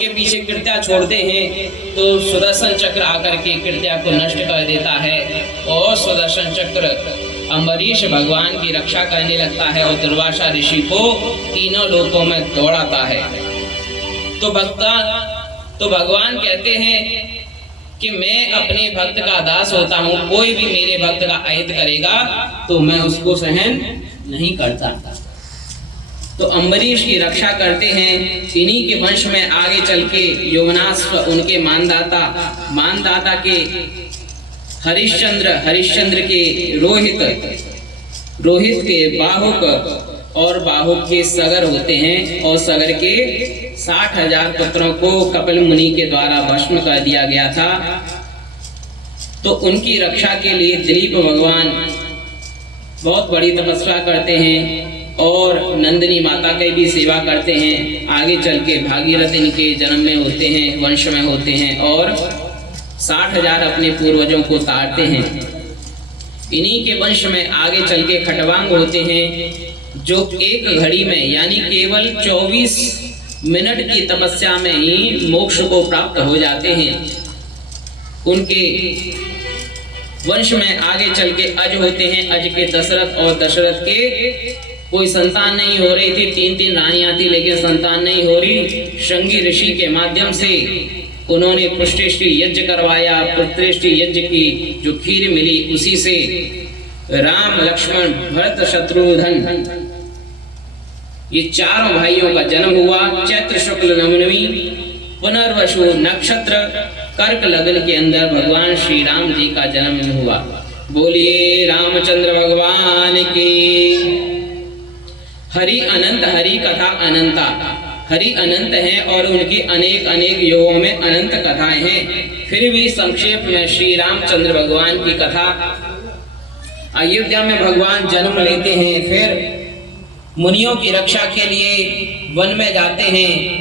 के पीछे कृत्या छोड़ते हैं तो सुदर्शन चक्र आकर के कृत्या को नष्ट कर देता है और सुदर्शन चक्र अम्बरीश भगवान की रक्षा करने लगता है और दुर्वासा ऋषि को तीनों लोकों में दौड़ाता है। तो भगवान कहते हैं कि मैं अपने भक्त का दास होता हूँ, कोई भी मेरे भक्त का अहित करेगा तो मैं उसको सहन नहीं करता। तो अम्बरीश की रक्षा करते हैं। इन्हीं के वंश में आगे चल के यौवनाश्व उनके मानदाता के हरिश्चंद्र के रोहित के बाहुक और बाहुक के सगर होते हैं और सगर के 60,000 पुत्रों को कपिल मुनि के द्वारा भस्म कर दिया गया था। तो उनकी रक्षा के लिए दिलीप भगवान बहुत बड़ी तपस्या करते हैं और नंदिनी माता की भी सेवा करते हैं। आगे चल के भागीरथ इनके जन्म में होते हैं, वंश में होते हैं और 60,000 अपने पूर्वजों को तारते हैं। इन्हीं के वंश में आगे चल के खटवांग होते हैं जो एक घड़ी में यानी केवल 24 मिनट की तपस्या में ही मोक्ष को प्राप्त हो जाते हैं। उनके वंश में आगे चल के अज होते हैं। अज के दशरथ और दशरथ के कोई संतान नहीं हो रही थी, 3 रानियां थी लेकिन संतान नहीं हो रही। शृंगी ऋषि के माध्यम से उन्होंने पुष्टेष्टि यज्ञ करवाया। पुष्टेष्टि यज्ञ की जो खीर मिली उसी से राम लक्ष्मण भरत शत्रुघ्न ये चारों भाइयों का जन्म हुआ। चैत्र शुक्ल नवमी पुनर्वसु नक्षत्र कर्क लग्न के अंदर भगवान श्री राम जी का जन्म हुआ। बोलिए रामचंद्र भगवान की। हरि अनंत, हरि कथा अनंता। हरि अनंत हैं और उनकी अनेक अनेक युगों में अनंत कथाएं हैं। फिर भी संक्षेप में श्री रामचंद्र भगवान की कथा। अयोध्या में भगवान जन्म लेते हैं, फिर मुनियों की रक्षा के लिए वन में जाते हैं।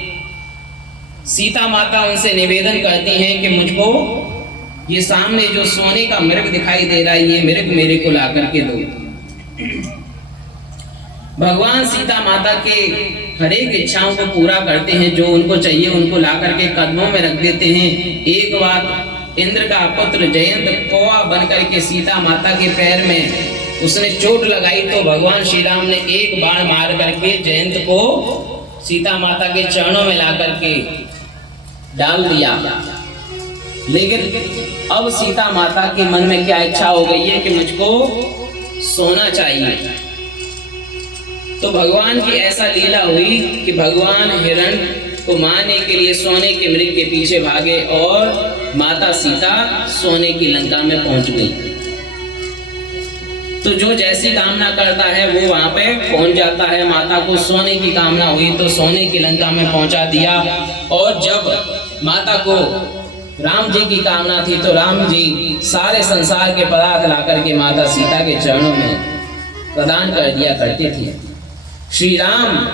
सीता माता उनसे निवेदन करती हैं कि मुझको ये सामने जो सोने का मृग दिखाई दे रहा है, ये मृग मेरे को ला करके दो। भगवान सीता माता के हर एक इच्छाओं को पूरा करते हैं, जो उनको चाहिए उनको ला करके कदमों में रख देते हैं। एक बार इंद्र का पुत्र जयंत कौवा बनकर के सीता माता के पैर में उसने चोट लगाई तो भगवान श्री राम ने एक बाण मार करके जयंत को सीता माता के चरणों में ला करके डाल दिया। लेकिन अब सीता माता के मन में क्या इच्छा हो गई है कि मुझको सोना चाहिए। तो भगवान की ऐसा लीला हुई कि भगवान हिरण को मारने के लिए सोने के मृग के पीछे भागे और माता सीता सोने की लंका में पहुंच गई। तो जो जैसी कामना करता है वो वहां पे पहुंच जाता है। माता को सोने की कामना हुई तो सोने की लंका में पहुंचा दिया। और जब माता को राम जी की कामना थी तो राम जी सारे संसार के पदार्थ ला करके माता सीता के चरणों में प्रदान कर दिया करते थे। श्री राम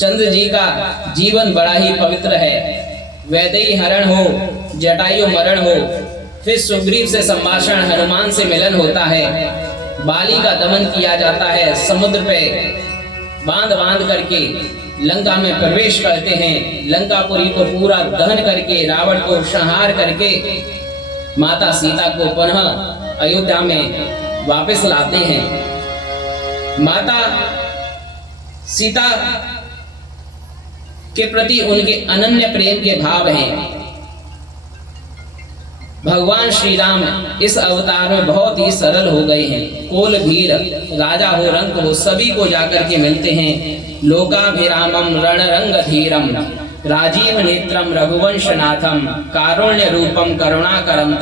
चंद्र जी का जीवन बड़ा ही पवित्र है। वैदेही हरण हो, जटायु मरण हो, फिर सुग्रीव से संभाषण, हनुमान से मिलन होता है, बाली का दमन किया जाता है, समुद्र पे बांध करके लंका में प्रवेश करते हैं, लंकापुरी को पूरा दहन करके रावण को संहार करके माता सीता को पुनः अयोध्या में वापस लाते हैं। माता सीता के प्रति उनके अनन्य प्रेम के भाव हैं। भगवान श्री राम इस अवतार में बहुत ही सरल हो गए हैं। कोल भीर, राजा हो, रंग हो, सभी को जाकर के मिलते हैं। लोकाभिरामम रणरंग धीरम राजीव नेत्रम रघुवंशनाथम कारुण्य रूपम करुणाकरम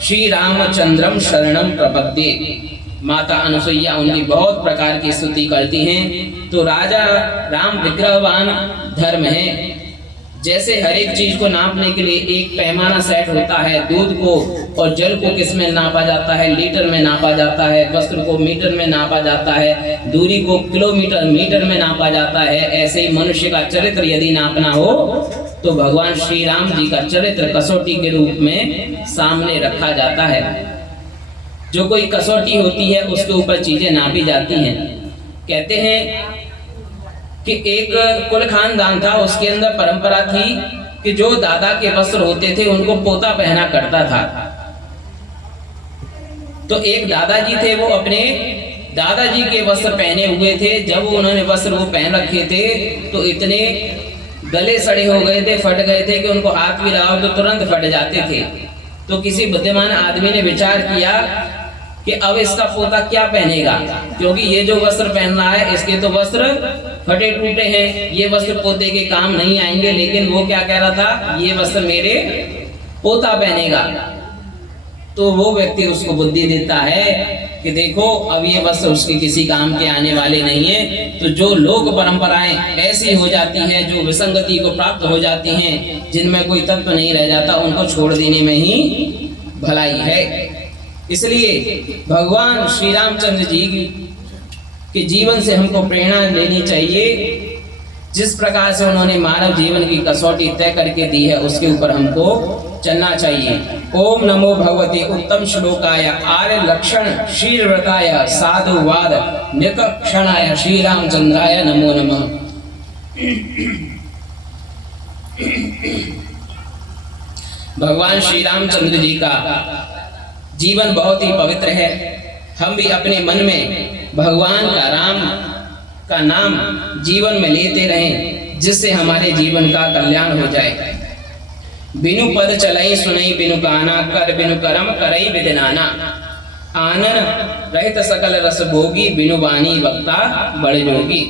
श्री रामचंद्रम शरणम प्रपद्ये। माता अनुसुईया उनकी बहुत प्रकार की स्तुति करती हैं। तो राजा राम विग्रहवान धर्म है। जैसे हर एक चीज को नापने के लिए एक पैमाना सेट होता है। दूध को और जल को किस में नापा जाता है? लीटर में नापा जाता है। वस्त्र को मीटर में नापा जाता है। दूरी को किलोमीटर मीटर में नापा जाता है। ऐसे ही मनुष्य का चरित्र यदि नापना हो तो भगवान श्री राम जी का चरित्र कसौटी के रूप में सामने रखा जाता है। जो कोई कसौटी होती है उसके ऊपर चीजें नापी जाती हैं। कहते हैं कि एक कुल खानदान था, उसके अंदर परंपरा थी कि जो दादा के वस्त्र होते थे उनको पोता पहना करता था। तो एक दादाजी थे, वो अपने दादाजी के वस्त्र पहने हुए थे। जब उन्होंने वस्त्र वो पहन रखे थे तो इतने गले सड़े हो गए थे, फट गए थे कि उनको हाथ भी लगाओ तो तुरंत फट जाते थे। तो किसी बुद्धिमान आदमी ने विचार किया कि अब इसका पोता क्या पहनेगा, क्योंकि ये जो वस्त्र पहन रहा है इसके तो वस्त्र फटे टूटे हैं, ये वस्त्र पोते के काम नहीं आएंगे। लेकिन वो क्या कह रहा था, ये वस्त्र मेरे पोता पहनेगा। तो वो व्यक्ति उसको बुद्धि देता है कि देखो अब ये वस्त्र उसके किसी काम के आने वाले नहीं है। तो जो लोक परंपराएं ऐसी हो जाती हैं, जो विसंगति को प्राप्त हो जाती हैं, जिनमें कोई तत्व नहीं रह जाता, उनको छोड़ देने में ही भलाई है। इसलिए भगवान श्री रामचंद्र जी के जीवन से हमको प्रेरणा लेनी चाहिए। जिस प्रकार से उन्होंने मानव जीवन की कसौटी तय करके दी है, उसके ऊपर हमको चलना चाहिए। ओम नमो भगवते उत्तम श्लोकाय आर्य लक्षण शीलव्रताय साधुवाद निकक्षणाय श्री रामचंद्राय नमो नमः। भगवान श्री रामचंद्र जी का जीवन बहुत ही पवित्र है। हम भी अपने मन में भगवान का, राम का नाम जीवन में लेते रहें, जिससे हमारे जीवन का कल्याण हो जाए। बिनु पद चलई सुनई बिनु गाना, कर बिनु करम करई विदिनाना। आनन रहित सकल रस भोगी, बिनु वाणी वक्ता बड़े जोगी।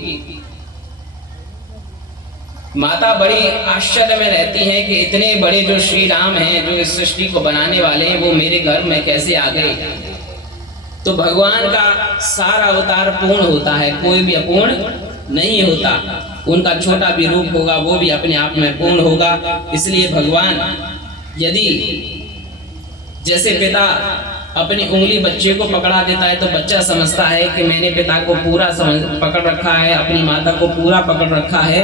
माता बड़ी आश्चर्य में रहती हैं कि इतने बड़े जो श्री राम हैं, जो इस सृष्टि को बनाने वाले हैं, वो मेरे घर में कैसे आ गए। तो भगवान का सारा अवतार पूर्ण होता है, कोई भी अपूर्ण नहीं होता। उनका छोटा भी रूप होगा वो भी अपने आप में पूर्ण होगा। इसलिए भगवान, यदि जैसे पिता अपनी उंगली बच्चे को पकड़ा देता है तो बच्चा समझता है कि मैंने पिता को पूरा पकड़ रखा है, अपनी माता को पूरा पकड़ रखा है,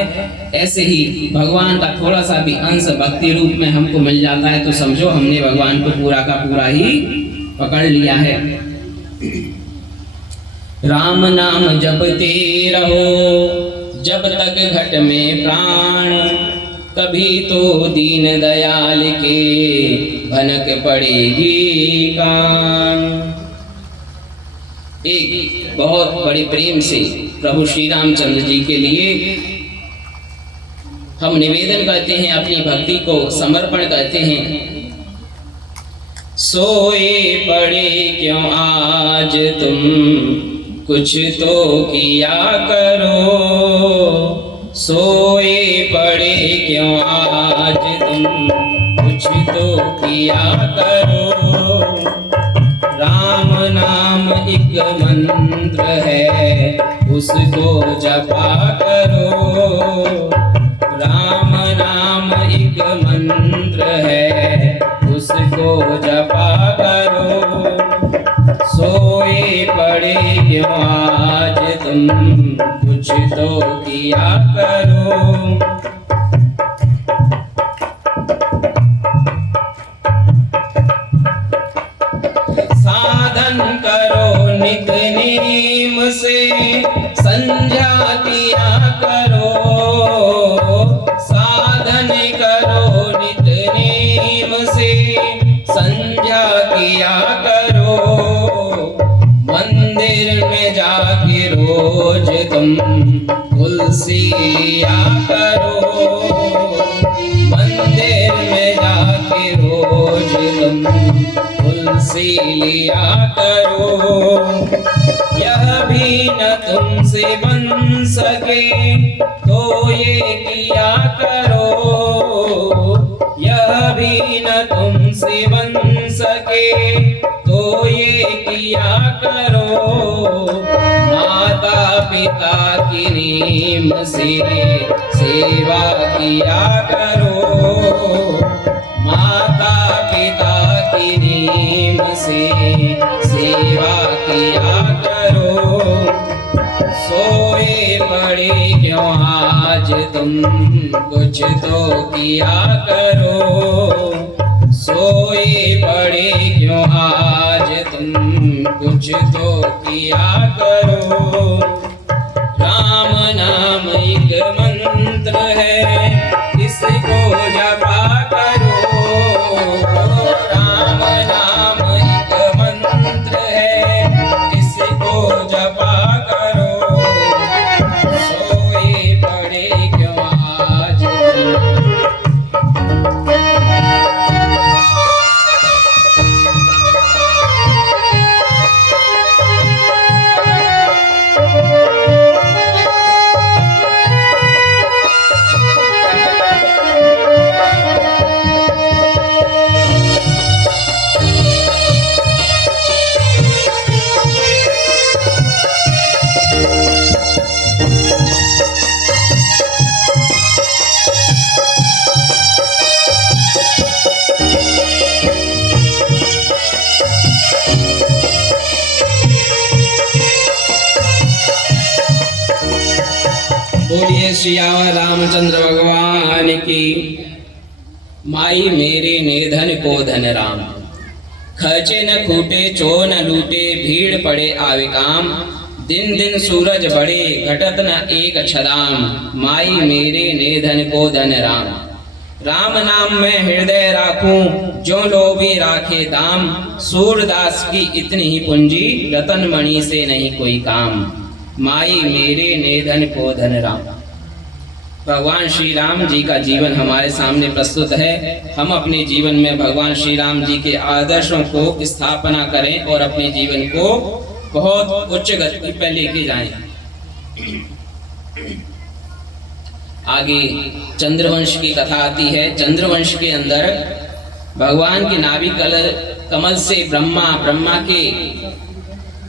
ऐसे ही भगवान का थोड़ा सा भी अंश भक्ति रूप में हमको मिल जाता है तो समझो हमने भगवान को पूरा का पूरा ही पकड़ लिया है। राम नाम जपते रहो जब तक घट में प्राण, कभी तो दीन दयाल के भनक पड़ेगी कान। एक बहुत बड़े प्रेम से प्रभु श्री रामचंद्र जी के लिए हम निवेदन करते हैं, अपनी भक्ति को समर्पण करते हैं। सोए पड़े क्यों आज तुम, कुछ तो किया करो। सोए पड़े क्यों आज तुम, कुछ तो किया करो। राम नाम एक मंत्र है, उसको जपा करो। राम नाम एक मंत्र है, उसको जपा करो। सोए पड़े क्यों आज तुम, कुछ तो किया करो। साधन करो नित नेम से, संध्या किया करो। साधन करो नित नेम से, संध्या किया करो। मंदिर में जाके रोज तुम तुलसी लिया करो। मंदिर में जाके रोज तुम तुलसी लिया करो। यह भी न तुमसे बन सके तो ये किया करो। यह भी न तुमसे बन सके तो ये किया करो। माता पिता की नीम से सेवा किया करो। माता पिता की नीम से सेवा किया करो। सोए पड़े क्यों आज तुम, कुछ तो किया करो। सोए पड़े क्यों आज तुम, कुछ तो किया करो। राम नाम एक मंत्र है, इसको जपा सियावर रामचंद्र भगवान की। माई मेरे निर्धन को धन राम, खर्चे न खूटे चोर न लूटे, भीड़ पड़े आवे काम, दिन दिन सूरज बढ़े घटत न एक छदाम। माई मेरे निर्धन को धन राम, राम नाम में हृदय राखूं, जो लोभी राखे दाम। सूरदास की इतनी ही पूंजी, रतन मणि से नहीं कोई काम। माई मेरे निर्धन को धन राम। भगवान श्री राम जी का जीवन हमारे सामने प्रस्तुत है। हम अपने जीवन में भगवान श्री राम जी के आदर्शों को स्थापना करें और अपने जीवन को बहुत उच्च गति पर लेके जाएं। आगे चंद्रवंश की कथा आती है। चंद्रवंश के अंदर भगवान के नाभि कमल से ब्रह्मा के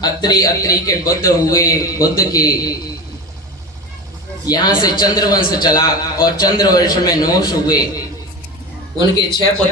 अत्रि के बुद्ध हुए। बुद्ध के यहाँ से चंद्रवंश चला और चंद्रवंश में नोश हुए। उनके 6 पुत्र